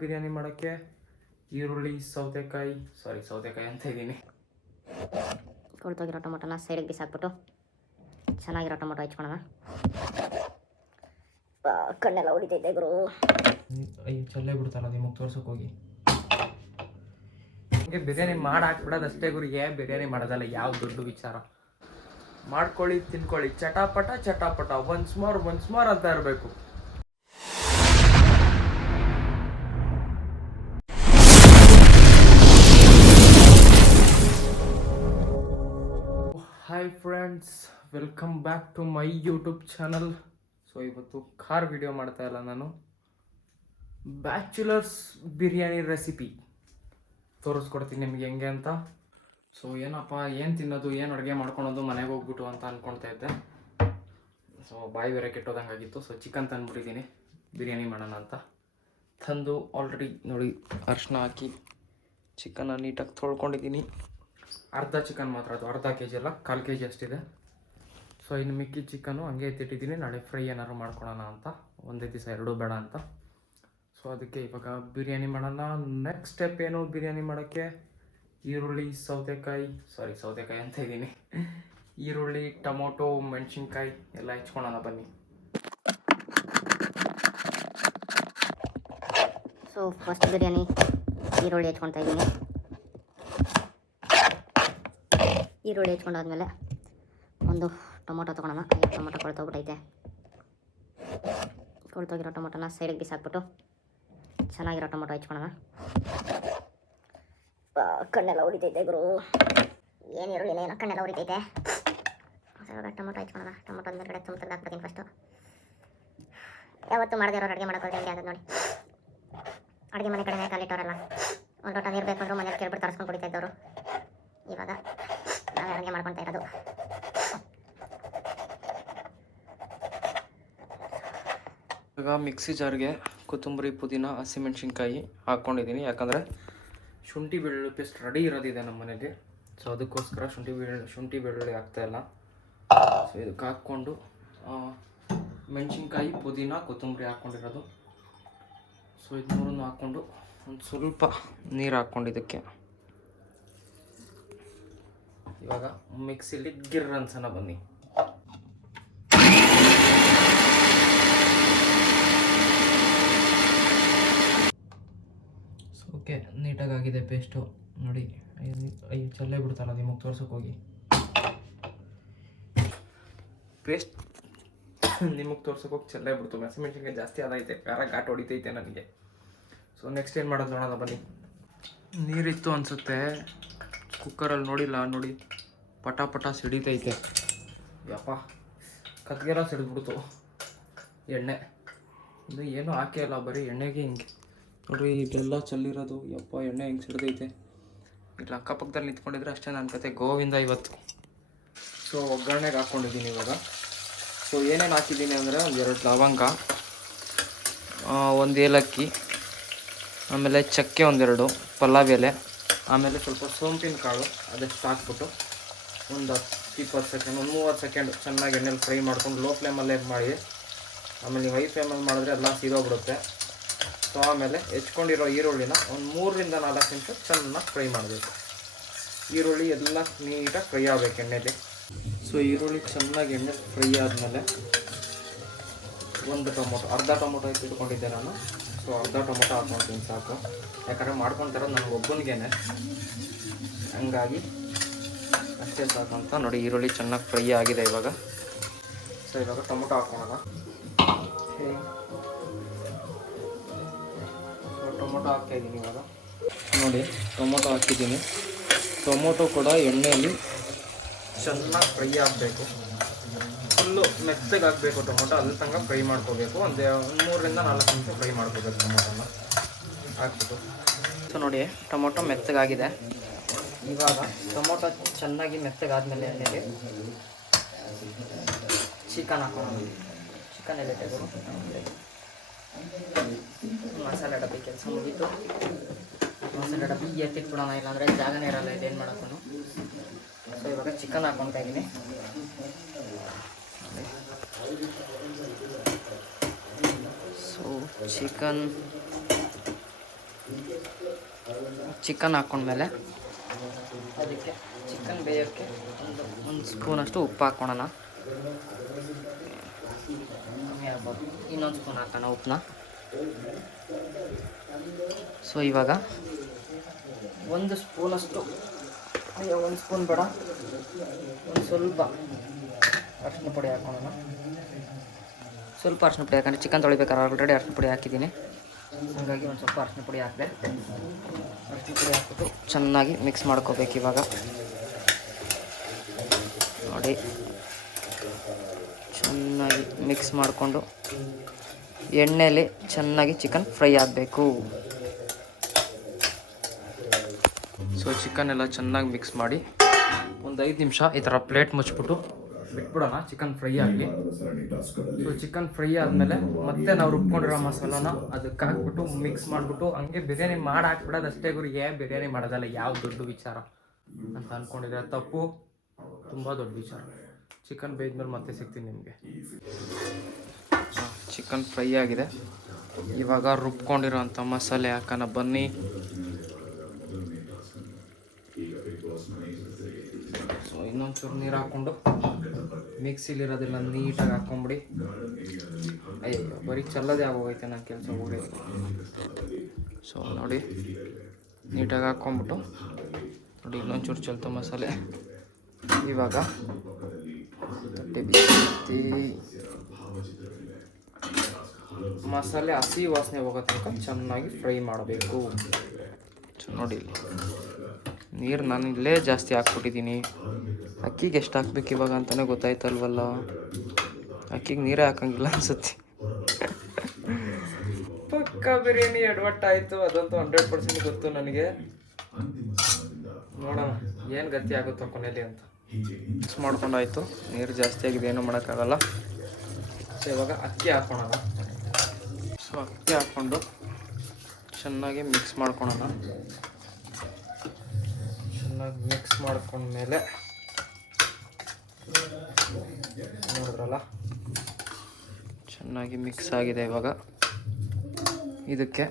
ಬಿರಿಯಾನಿ ಮಾಡೋಕ್ಕೆ ಈರುಳ್ಳಿ ಸೌತೆಕಾಯಿ ಅಂತ ಇದ್ದೀನಿ. ಕೊಳ್ತೋಗಿರೋ ಟೊಮೊಟೊನ ಸೈಡಿಗೆ ಬಿಸಾಕ್ಬಿಟ್ಟು ಚೆನ್ನಾಗಿರೋ ಟೊಮೊಟೊ ಹಚ್ಕೊಳ್ಳೋಣ. ಕಣ್ಣೆಲ್ಲ ಹೊಡಿತೈತೆ ಗುರು. ಚಲ್ಲೇ ಬಿಡ್ತಾರ ನಿಮಗೆ ತೋರ್ಸೋಕೆ ಹೋಗಿ. ನಿಮಗೆ ಬಿರಿಯಾನಿ ಮಾಡಿ ಹಾಕ್ಬಿಡೋದು ಅಷ್ಟೇ ಗುರಿಗೆ. ಬಿರಿಯಾನಿ ಮಾಡೋದಲ್ಲ ಯಾವ ದೊಡ್ಡ ವಿಚಾರ. ಮಾಡ್ಕೊಳ್ಳಿ, ತಿನ್ಕೊಳ್ಳಿ, ಚಟಾಪಟ ಒನ್ಸ್ ಮೋರ್ ಅಂತ ಇರಬೇಕು. Hi friends, welcome back to my YouTube channel. So ಇವತ್ತು ಕಾರ್ ವಿಡಿಯೋ ಮಾಡ್ತಾ ಇಲ್ಲ, ನಾನು ಬ್ಯಾಚುಲರ್ಸ್ ಬಿರಿಯಾನಿ ರೆಸಿಪಿ ತೋರಿಸ್ಕೊಡ್ತೀನಿ ನಿಮಗೆ ಹೆಂಗೆ ಅಂತ. ಸೊ ಏನಪ್ಪ, ಏನು ತಿನ್ನೋದು, ಏನು ಅಡುಗೆ ಮಾಡ್ಕೊಳೋದು ಮನೆಗೆ ಹೋಗ್ಬಿಟ್ಟು ಅಂತ ಅಂದ್ಕೊಳ್ತಾ ಇದ್ದೆ. ಸೊ ಬಾಯಿ ಬೇರೆ ಕೆಟ್ಟೋದಂಗಾಗಿತ್ತು. ಸೊ ಚಿಕನ್ ತಂದುಬಿಟ್ಟಿದ್ದೀನಿ ಬಿರಿಯಾನಿ ಮಾಡೋಣ ಅಂತ. ತಂದು ಆಲ್ರೆಡಿ ನೋಡಿ ಅರಿಶಿನ ಹಾಕಿ ಚಿಕನ್ನ ನೀಟಾಗಿ ತೊಳ್ಕೊಂಡಿದ್ದೀನಿ. ಅರ್ಧ ಚಿಕನ್ ಮಾತ್ರ, ಅದು ಅರ್ಧ ಕೆ ಜಿ ಅಲ್ಲ, 1/4 kg ಅಷ್ಟಿದೆ. ಸೊ ಇನ್ನು ಮಿಕ್ಕಿ ಚಿಕನ್ನು ಹಂಗೆ ಎತ್ತಿಟ್ಟಿದ್ದೀನಿ. ನಾಳೆ ಫ್ರೈ ಏನಾದ್ರು ಮಾಡ್ಕೊಳ್ಳೋಣ ಅಂತ, ಒಂದೇ ದಿವಸ ಎರಡೂ ಬೇಡ ಅಂತ. ಸೊ ಅದಕ್ಕೆ ಇವಾಗ ಬಿರಿಯಾನಿ ಮಾಡೋಣ. ನೆಕ್ಸ್ಟ್ ಸ್ಟೆಪ್ ಏನು ಬಿರಿಯಾನಿ ಮಾಡೋಕ್ಕೆ, ಈರುಳ್ಳಿ ಸೌತೆಕಾಯಿ ಅಂತ ಇದ್ದೀನಿ. ಈರುಳ್ಳಿ, ಟೊಮೊಟೊ, ಮೆಣಸಿನ್ಕಾಯಿ ಎಲ್ಲ ಹೆಚ್ಕೊಳ್ಳೋಣ ಬನ್ನಿ. ಸೊ ಫಸ್ಟ್ ಬಿರಿಯಾನಿ ಈರುಳ್ಳಿ ಹೆಚ್ಕೊಳ್ತಾ ಇದ್ದೀನಿ. ಈರುಳ್ಳಿ ಹೆಚ್ಕೊಂಡಾದ್ಮೇಲೆ ಒಂದು ಟೊಮೊಟೊ ತೊಗೊಳೋಣ. ಟೊಮೊಟೊ ಕೊಳ್ತೋಗ್ಬಿಟ್ಟೈತೆ. ಕೊಳ್ತೋಗಿರೋ ಟೊಮೊಟೊನ ಸೈಡಿಗೆ ಬಿಸಾಕ್ಬಿಟ್ಟು ಚೆನ್ನಾಗಿರೋ ಟೊಮೊಟೊ ಹೆಚ್ಕೊಳ್ಳೋಣ. ಕಣ್ಣೆಲ್ಲ ಹೊಡಿತೈತೆ ಗುರು. ಏನು ಈರುಳ್ಳಿ ಏನೋ ಕಣ್ಣೆಲ್ಲ ಹೊಡಿತೈತೆ. ಇವಾಗ ಟೊಮೊಟೊ ಹೆಚ್ಕೊಳ್ಳೋಣ. ಟೊಮೊಟೊ ಮೇಲ್ಗಡೆ ತುಂಬ ಹಾಕ್ಬಿಡ್ತೀನಿ ಫಸ್ಟು. ಯಾವತ್ತು ಮಾಡದೇ ಇರೋರು ಅಡುಗೆ ಮಾಡೋದು ಹೆಂಗೆ ಅಂತ ನೋಡಿ. ಅಡುಗೆ ಮನೆ ಕಡೆ ಕಾಲಿಟ್ಟವರಲ್ಲ, ಒಂದು ಲೋಟ ನೀರು ಬೇಕು ಅಂದರೂ ಮನೇಲಿ ಕೇಳ್ಬಿಟ್ಟು ತರಿಸ್ಕೊಂಡು ಕುಡಿತಾ ಇದ್ದವರು. ಇವಾಗ ನಾವು ಅಡುಗೆ ಮಾಡ್ಕೊತಾ ಇರೋದು. ಇವಾಗ ಮಿಕ್ಸಿ ಜಾರ್ಗೆ ಕೊತ್ತಂಬರಿ, ಪುದೀನ, ಹಸಿಮೆಣ್ಸಿನ್ಕಾಯಿ ಹಾಕ್ಕೊಂಡಿದ್ದೀನಿ. ಯಾಕಂದರೆ ಶುಂಠಿ ಬೆಳ್ಳುಳ್ಳಿ ಪೇಸ್ಟ್ ರೆಡಿ ಇರೋದಿದೆ ನಮ್ಮ ಮನೇಲಿ. ಸೊ ಅದಕ್ಕೋಸ್ಕರ ಶುಂಠಿ ಬೆಳ್ಳುಳ್ಳಿ ಹಾಕ್ತಾಯಿಲ್ಲ. ಸೊ ಇದಕ್ಕೆ ಹಾಕ್ಕೊಂಡು ಮೆಣಸಿನ್ಕಾಯಿ, ಪುದೀನ, ಕೊತ್ತಂಬರಿ ಹಾಕ್ಕೊಂಡಿರೋದು. ಸೊ ಇದು ಮೂರನ್ನು ಹಾಕ್ಕೊಂಡು ಒಂದು ಸ್ವಲ್ಪ ನೀರು ಹಾಕ್ಕೊಂಡಿದ್ದಕ್ಕೆ ಇವಾಗ ಮಿಕ್ಸಿಲಿ ಗಿರ್ರ ಅನ್ಸೋಣ ಬನ್ನಿ. ಸೊ ಓಕೆ, ನೀಟಾಗಿ ಆಗಿದೆ ಪೇಸ್ಟು ನೋಡಿ. ಚಲ್ಲೇ ಬಿಡ್ತಾರ ನಿಮಗೆ ತೋರ್ಸೋಕೆ ಹೋಗಿ. ಪೇಸ್ಟ್ ನಿಮಗೆ ತೋರ್ಸೋಕೆ ಹೋಗಿ ಚಲ್ಲೇ ಬಿಡ್ತು. ಹಸಿಮೆಣ್ಸಿನ್ಕಾಯಿ ಜಾಸ್ತಿ ಆದೈತೆ, ಖಾರ ಘಾಟ್ ಹೊಡಿತೈತೆ ನನಗೆ. ಸೊ ನೆಕ್ಸ್ಟ್ ಏನು ಮಾಡೋದು ನೋಡೋಣ ಬನ್ನಿ. ನೀರಿತ್ತು ಅನಿಸುತ್ತೆ ಕುಕ್ಕರಲ್ಲಿ, ನೋಡಿಲ್ಲ ನೋಡಿ, ಪಟ ಸಿಡಿತೈತೆ. ಯಪ್ಪ, ಕತ್ಗೆಲ್ಲ ಸಿಡಿದ್ಬಿಡ್ತು. ಎಣ್ಣೆ ಇದು ಏನೂ ಹಾಕೇ ಇಲ್ಲ, ಬರೀ ಎಣ್ಣೆಗೆ ಹಿಂಗೆ ನೋಡಿ ಇದೆಲ್ಲ ಚಲ್ಲಿರೋದು. ಯಪ್ಪ, ಎಣ್ಣೆ ಹಿಂಗೆ ಸಿಡಿದೈತೆ. ಇಲ್ಲಿ ಅಕ್ಕಪಕ್ಕದಲ್ಲಿ ನಿಂತ್ಕೊಂಡಿದ್ರೆ ಅಷ್ಟೇ ನನ್ನ ಕತೆ ಗೋವಿಂದ ಇವತ್ತು. ಸೊ ಒಗ್ಗರಣೆಗೆ ಹಾಕ್ಕೊಂಡಿದ್ದೀನಿ ಇವಾಗ. ಸೊ ಏನೇನು ಹಾಕಿದ್ದೀನಿ ಅಂದರೆ, 2 ಲವಂಗ, 1 ಏಲಕ್ಕಿ, ಆಮೇಲೆ ಚಕ್ಕೆ 1-2, ಪಲಾವ್ ಎಲೆ, ಆಮೇಲೆ ಸ್ವಲ್ಪ ಸೋಂಪಿನ ಕಾಳು ಅದಷ್ಟು ಹಾಕ್ಬಿಟ್ಟು ಒಂದು 10-20 ಸೆಕೆಂಡ್, ಒಂದು 30 ಸೆಕೆಂಡ್ ಚೆನ್ನಾಗಿ ಎಣ್ಣೆಲಿ ಫ್ರೈ ಮಾಡ್ಕೊಂಡು ಲೋ ಫ್ಲೇಮಲ್ಲೇ ಮಾಡಿ. ಆಮೇಲೆ ನೀವು ಹೈ ಫ್ಲೇಮಲ್ಲಿ ಮಾಡಿದ್ರೆ ಎಲ್ಲ ಸೀದೋಗ್ಬಿಡುತ್ತೆ. ಸೊ ಆಮೇಲೆ ಹೆಚ್ಕೊಂಡಿರೋ ಈರುಳ್ಳಿನ ಒಂದು 3-4 ನಿಮಿಷ ಚೆನ್ನಾಗಿ ಫ್ರೈ ಮಾಡಬೇಕು. ಈರುಳ್ಳಿ ಎಲ್ಲ ನೀಟಾಗಿ ಫ್ರೈ ಆಗಬೇಕು ಎಣ್ಣೆಲಿ. ಸೊ ಈರುಳ್ಳಿ ಚೆನ್ನಾಗಿ ಎಣ್ಣೆ ಫ್ರೈ ಆದಮೇಲೆ ಒಂದು ಟೊಮೊಟೊ, ಅರ್ಧ ಟೊಮೊಟೊ ಇಟ್ಕೊಂಡಿದ್ದೆ ನಾನು. ಸೊ ಅರ್ಧ ಟೊಮೊಟೊ ಹಾಕ್ಕೊಳ್ತೀನಿ ಸಾಕು. ಯಾಕಂದರೆ ಮಾಡ್ಕೊತಿರೋದು ನನಗೆ ಒಬ್ಬನಿಗೇನೆ, ಹಂಗಾಗಿ ಅಷ್ಟೇ ಸಾಕು ಅಂತ ನೋಡಿ. ಈರುಳ್ಳಿ ಚೆನ್ನಾಗಿ ಫ್ರೈ ಆಗಿದೆ ಇವಾಗ. ಸೊ ಇವಾಗ ಟೊಮೊಟೊ ಹಾಕ್ಕೊಳ್ಳೋಣ. ಟೊಮೊಟೊ ಹಾಕ್ತಾಯಿದ್ದೀನಿ ಇವಾಗ. ನೋಡಿ ಟೊಮೊಟೊ ಹಾಕಿದ್ದೀನಿ. ಟೊಮೊಟೊ ಕೂಡ ಎಣ್ಣೆಯಲ್ಲಿ ಚೆನ್ನಾಗಿ ಫ್ರೈ ಆಗಬೇಕು. ಫುಲ್ಲು ಮೆತ್ತಗೆ ಆಗಬೇಕು ಟೊಮೊಟೊ, ಅಲ್ಲಿ ತನಕ ಫ್ರೈ ಮಾಡ್ಕೋಬೇಕು. ಒಂದು 3-4 ನಿಮಿಷ ಫ್ರೈ ಮಾಡ್ಕೋಬೇಕು ಟೊಮೊಟೊನ ಹಾಕ್ಬಿಟ್ಟು. ಸೊ ನೋಡಿ ಟೊಮೊಟೊ ಮೆತ್ತಗಾಗಿದೆ. ಇವಾಗ ಟೊಮೊಟೊ ಚೆನ್ನಾಗಿ ಮೆತ್ತಗಾದ್ಮೇಲೆ ಎಣ್ಣೆಗೆ ಚಿಕನ್ ಹಾಕೋಣ. ಚಿಕನ್ ಎಲ್ಲ ತೆಗೆದು ಮಸಾಲೆ ಡಬ್ಬಿ ಕೆಲಸ ಮುಗೀತು. ಮಸಾಲೆ ಡಬ್ಬಿ ಎತ್ತಿಟ್ಬಿಡೋಣ, ಇಲ್ಲಾಂದರೆ ಜಾಗನೇ ಇರಲ್ಲ ಇದೇನು ಮಾಡೋಕ್ಕೂ. ಸೊ ಇವಾಗ ಚಿಕನ್ ಹಾಕ್ಕೊತಾ ಇದ್ದೀನಿ. ಸೊ ಚಿಕನ್ ಚಿಕನ್ ಹಾಕ್ಕೊಂಡ್ಮೇಲೆ ಅದಕ್ಕೆ ಚಿಕನ್ ಬೇಯೋಕ್ಕೆ ಒಂದು ಸ್ಪೂನಷ್ಟು ಉಪ್ಪು ಹಾಕ್ಕೊಳೋಣ. ಕಮ್ಮಿ ಆಗ್ಬೋದು, ಇನ್ನೊಂದು ಸ್ಪೂನ್ ಹಾಕೋಣ ಉಪ್ಪನ್ನ. ಸೊ ಇವಾಗ ಒಂದು ಸ್ಪೂನಷ್ಟು, ಒಂದು ಸ್ಪೂನ್ ಬೇಡ, ಒಂದು ಸ್ವಲ್ಪ ಅರಿಶಿನ ಪುಡಿ ಹಾಕ್ಕೊಳ್ಳೋಣ. ಸ್ವಲ್ಪ ಅರಿಶಿನ ಪುಡಿ ಹಾಕೊಂಡ್ರೆ ಚಿಕನ್ ತೊಳಿಬೇಕಾದ್ರೆ ಆಲ್ರೆಡಿ ಅರಿಶಿನ ಪುಡಿ ಹಾಕಿದ್ದೀನಿ, ಹಾಗಾಗಿ ಒಂದು ಸ್ವಲ್ಪ ಅರಿಶಿನ ಪುಡಿ ಹಾಕಿದೆ. ಅರಿಶಿನ ಪುಡಿ ಹಾಕ್ಬಿಟ್ಟು ಚೆನ್ನಾಗಿ ಮಿಕ್ಸ್ ಮಾಡ್ಕೋಬೇಕು. ಇವಾಗ ನೋಡಿ ಚೆನ್ನಾಗಿ ಮಿಕ್ಸ್ ಮಾಡಿಕೊಂಡು ಎಣ್ಣೆಯಲ್ಲಿ ಚೆನ್ನಾಗಿ ಚಿಕನ್ ಫ್ರೈ ಆಗಬೇಕು. ಸೊ ಚಿಕನ್ ಎಲ್ಲ ಚೆನ್ನಾಗಿ ಮಿಕ್ಸ್ ಮಾಡಿ ಒಂದು 5 ನಿಮಿಷ ಈ ಥರ ಪ್ಲೇಟ್ ಮುಚ್ಚಿಬಿಟ್ಟು ಬಿಟ್ಬಿಡೋಣ, ಚಿಕನ್ ಫ್ರೈ ಆಗಿ. ಸೊ ಚಿಕನ್ ಫ್ರೈ ಆದಮೇಲೆ ಮತ್ತೆ ನಾವು ರುಬ್ಕೊಂಡಿರೋ ಮಸಾಲಾನ ಅದಕ್ಕೆ ಹಾಕ್ಬಿಟ್ಟು ಮಿಕ್ಸ್ ಮಾಡಿಬಿಟ್ಟು ಹಂಗೆ ಬಿರಿಯಾನಿ ಮಾಡಿ ಹಾಕ್ಬಿಡೋದು ಅಷ್ಟೇ ಗುರು. ಬಿರಿಯಾನಿ ಮಾಡೋದಲ್ಲ ಯಾವ ದೊಡ್ಡ ವಿಚಾರ ಅಂತ ಅಂದ್ಕೊಂಡಿದ್ರೆ ತಪ್ಪು, ತುಂಬ ದೊಡ್ಡ ವಿಚಾರ. ಚಿಕನ್ ಬೇಯ್ದ್ಮೇಲೆ ಮತ್ತೆ ಸಿಗ್ತೀನಿ ನಿಮಗೆ. ಚಿಕನ್ ಫ್ರೈ ಆಗಿದೆ, ಇವಾಗ ರುಬ್ಕೊಂಡಿರೋ ಅಂಥ ಮಸಾಲೆ ಹಾಕೋಣ ಬನ್ನಿ. ಸೊ ಇನ್ನೊಂಚೂರು ನೀರು ಹಾಕ್ಕೊಂಡು ಮಿಕ್ಸಿಲಿರೋದೆಲ್ಲ ನೀಟಾಗಿ ಹಾಕ್ಕೊಂಬಿಡಿ. ಅಯ್ಯೋ ಬರೀ ಚಲ್ಲದೆ ಆಗೋಗೈತೆ ನನ್ನ ಕೆಲಸ ಹೋಗಿ. ಸೊ ನೋಡಿ ನೀಟಾಗಿ ಹಾಕ್ಕೊಂಬಿಟ್ಟು ನೋಡಿ ಇನ್ನೊಂಚೂರು ಚಲ್ತ ಮಸಾಲೆ. ಇವಾಗ ತಟ್ಟೆ ಬಿಸಿ ಮಸಾಲೆ ಹಸಿ ವಾಸನೆ ಹೋಗೋ ತನಕ ಚೆನ್ನಾಗಿ ಫ್ರೈ ಮಾಡಬೇಕು. ನೋಡಿ ನೀರು ನಾನು ಇಲ್ಲೇ ಜಾಸ್ತಿ ಹಾಕ್ಬಿಟ್ಟಿದ್ದೀನಿ. ಅಕ್ಕಿಗೆ ಎಷ್ಟು ಹಾಕ್ಬೇಕು ಇವಾಗ ಅಂತಲೇ ಗೊತ್ತಾಯ್ತಲ್ವಲ್ಲ. ಅಕ್ಕಿಗೆ ನೀರೇ ಹಾಕಂಗಿಲ್ಲ ಅನ್ಸುತ್ತೆ. ಪಕ್ಕ ಬಿರಿಯಾನಿ ಎಡವಟ್ಟಾಯಿತು, ಅದಂತೂ 100% ಗೊತ್ತು ನನಗೆ. ನೋಡೋಣ ಏನು ಗತಿ ಆಗುತ್ತೋ ಕೊನೆಯಲ್ಲಿ ಅಂತ. ಮಿಕ್ಸ್ ಮಾಡ್ಕೊಂಡಾಯ್ತು, ನೀರು ಜಾಸ್ತಿ ಆಗಿದೆ, ಏನೂ ಮಾಡೋಕ್ಕಾಗಲ್ಲ. ಸೊ ಇವಾಗ ಅಕ್ಕಿ ಹಾಕ್ಕೊಳೋಣ. ಸೊ ಅಕ್ಕಿ ಹಾಕ್ಕೊಂಡು ಚೆನ್ನಾಗಿ ಮಿಕ್ಸ್ ಮಾಡ್ಕೊಳೋಣ. ಚೆನ್ನಾಗಿ ಮಿಕ್ಸ್ ಮಾಡ್ಕೊಂಡ್ಮೇಲೆ ನೋಡಿದ್ರಲ್ಲ ಚೆನ್ನಾಗಿ ಮಿಕ್ಸ್ ಆಗಿದೆ. ಇವಾಗ ಇದಕ್ಕೆ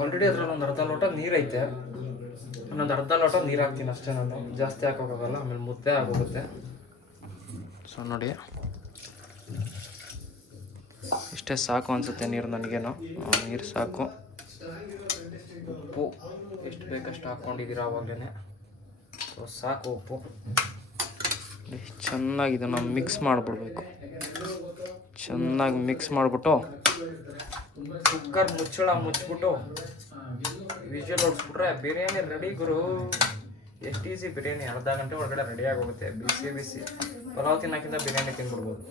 ಆಲ್ರೆಡಿ ಅದ್ರಲ್ಲಿ ಒಂದು ಅರ್ಧ ಲೋಟ ನೀರೈತೆ, ಇನ್ನೊಂದು ಅರ್ಧ ಲೋಟ ನೀರು ಹಾಕ್ತೀನಿ ಅಷ್ಟೇ. ನಾನು ಜಾಸ್ತಿ ಹಾಕೋಕ್ಕಾಗಲ್ಲ, ಆಮೇಲೆ ಮುದ್ದೆ ಆಗೋಗುತ್ತೆ. ಸೊ ನೋಡಿ ಇಷ್ಟೇ ಸಾಕು ಅನಿಸುತ್ತೆ ನೀರು ನನಗೇನು. ನೀರು ಸಾಕು. ಉಪ್ಪು ಎಷ್ಟು ಬೇಕಷ್ಟು ಹಾಕ್ಕೊಂಡಿದ್ದೀರ ಆವಾಗಲೇ. ಸೊ ಸಾಕು ಉಪ್ಪು. ಚೆನ್ನಾಗಿ ಇದನ್ನು ಮಿಕ್ಸ್ ಮಾಡಿಬಿಡ್ಬೇಕು. ಚೆನ್ನಾಗಿ ಮಿಕ್ಸ್ ಮಾಡಿಬಿಟ್ಟು ಕುಕ್ಕರ್ ಮುಚ್ಚಿಬಿಟ್ಟು ವಿಜುವಲ್ ಹೊಡ್ಸ್ಬಿಟ್ರೆ ಬಿರಿಯಾನಿ ರೆಡಿ ಗುರು. ಎಷ್ಟು ಈಸಿ ಬಿರಿಯಾನಿ, ಅರ್ಧ ಗಂಟೆ ಒಳಗಡೆ ರೆಡಿ ಆಗೋಗುತ್ತೆ. ಬಿಸಿ ಬಿಸಿ ಪಲಾವ್ ತಿನ್ನೋಕ್ಕಿಂತ ಬಿರಿಯಾನಿ ತಿನ್ಬಿಡ್ಬೋದು.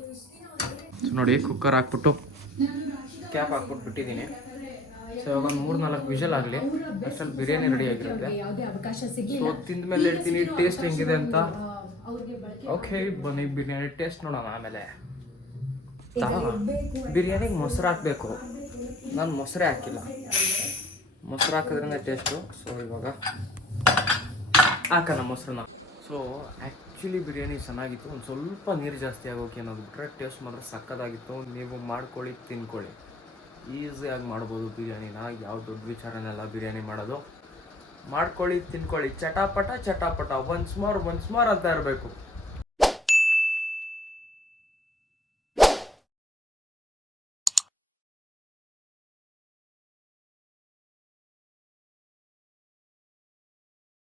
ಸೊ ನೋಡಿ ಕುಕ್ಕರ್ ಹಾಕ್ಬಿಟ್ಟು ಕ್ಯಾಪ್ ಹಾಕ್ಬಿಟ್ಟು ಬಿಟ್ಟಿದ್ದೀನಿ. ಸೊ ಇವಾಗ ಒಂದು 3-4 ವಿಷಲ್ ಆಗಲಿ, ಅಷ್ಟರಲ್ಲಿ ಬಿರಿಯಾನಿ ರೆಡಿ ಆಗಿರುತ್ತೆ. ಸೊ ತಿಂದ್ಮೇಲೆ ಹೇಳ್ತೀನಿ ಟೇಸ್ಟ್ ಹೆಂಗಿದೆ ಅಂತ. ಓಕೆ ಬನ್ನಿ ಬಿರಿಯಾನಿ ಟೇಸ್ಟ್ ನೋಡೋಣ. ಆಮೇಲೆ ಬಿರಿಯಾನಿಗೆ ಮೊಸರು ಹಾಕಬೇಕು, ನಾನು ಮೊಸರೇ ಹಾಕಿಲ್ಲ. ಮೊಸರು ಹಾಕಿದ್ರಿಂದ ಟೇಸ್ಟು. ಸೊ ಇವಾಗ ಹಾಕೋಣ ಮೊಸರನ್ನ. ಸೊ ಆ್ಯಕ್ಚುಲಿ ಬಿರಿಯಾನಿ ಚೆನ್ನಾಗಿತ್ತು, ಒಂದು ಸ್ವಲ್ಪ ನೀರು ಜಾಸ್ತಿ ಆಗೋಕೆ ಅನ್ನೋದು ಬಿಟ್ಟರೆ ಟೇಸ್ಟ್ ಮಾತ್ರ ಸಕ್ಕತ್ತಾಗಿತ್ತು. ನೀವು ಮಾಡ್ಕೊಳ್ಳಿ, ತಿನ್ಕೊಳ್ಳಿ, ಈಸಿಯಾಗಿ ಮಾಡ್ಬೋದು ಬಿರಿಯಾನಿನ. ಯಾವ ದೊಡ್ಡ ವಿಚಾರನೆಲ್ಲ ಬಿರಿಯಾನಿ ಮಾಡೋದು. ಮಾಡ್ಕೊಳ್ಳಿ, ತಿನ್ಕೊಳ್ಳಿ, ಚಟಾಪಟ ಚಟಾಪಟ, ಒನ್ಸ್ ಮೋರ್ ಅಂತ ಇರಬೇಕು.